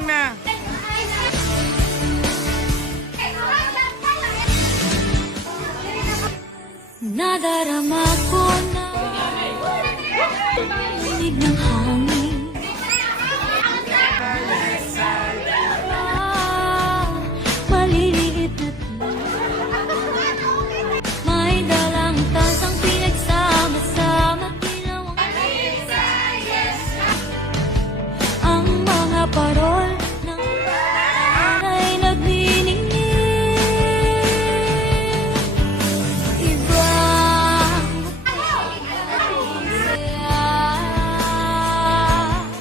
lang na. Nadarama ko na linig ng hangin. Maliliit na may dalang tasang pinagsama-sama, tinawang ang mga parol ng ay nagniningning.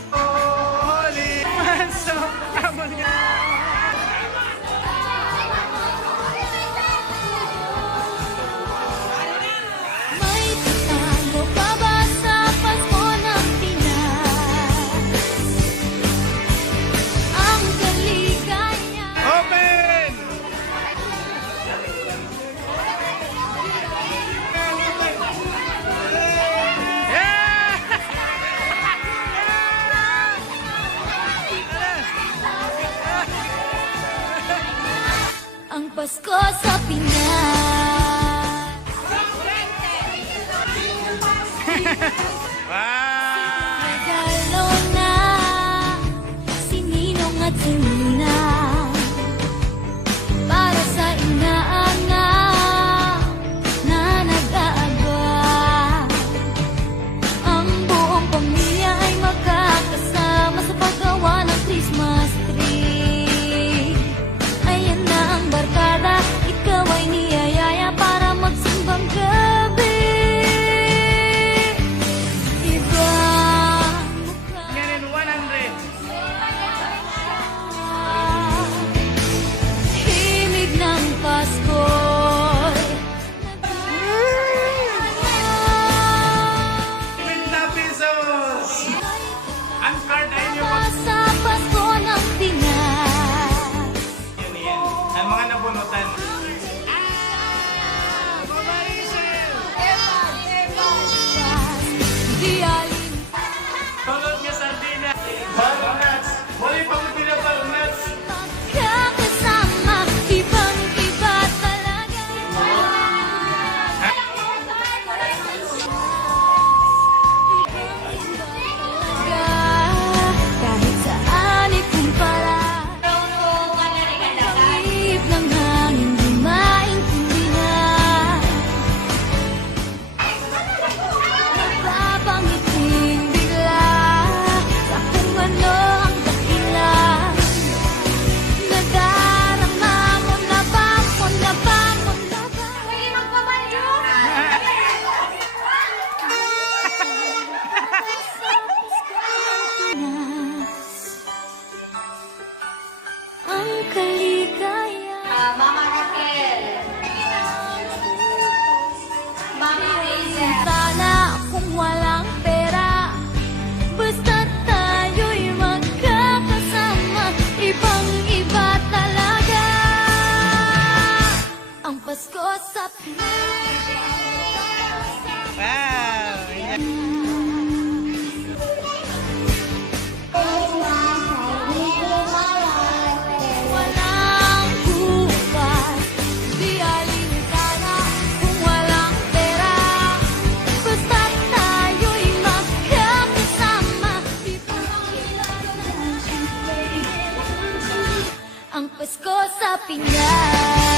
Holy Manso, kamon nga. May tatalo pa ba sa Pasko ng Pinas? Ang kaligaya. Open! Yeah! Ang Pasko sa Pinas. Wow! Regalo na si Ninong at si Ninang para sa inaanak na nag-aabang. Ang buong pamilya ay magkakasama sa paggawa ng Christmas tree. Ayan na ang barkada, ikaw ay niyayaya para magsimbang gabi. Ibang mukha. Ngayon 100. Himig ng Pasko. 50 pesos! Ang card ay nyo Sa Pasko ng Pinas. yun yan. Ang mga nabunutan. Mamaisip! Di alin Tulog nga sardina. Balnuts! Muli pa mo pinabalnuts! kakasama, ibang-iba talaga. Kahit saan ikumpara, kahit ng hangin di maintindihan. Napapangiting bigla sa kung ano ang dahilan. Nadarama mo na ba, mo na ba, mo na ba? Ang kaligaya. Mama Raquel. Mama Hazel. Sana kung walang pera, basta tayo'y magkakasama, ibang-iba talaga. Ang Pasko sa Pinas. Wow! Walang bukas, di alintana kung walang pera, basta tayo'y magkakasama, ang Pasko sa Pinas.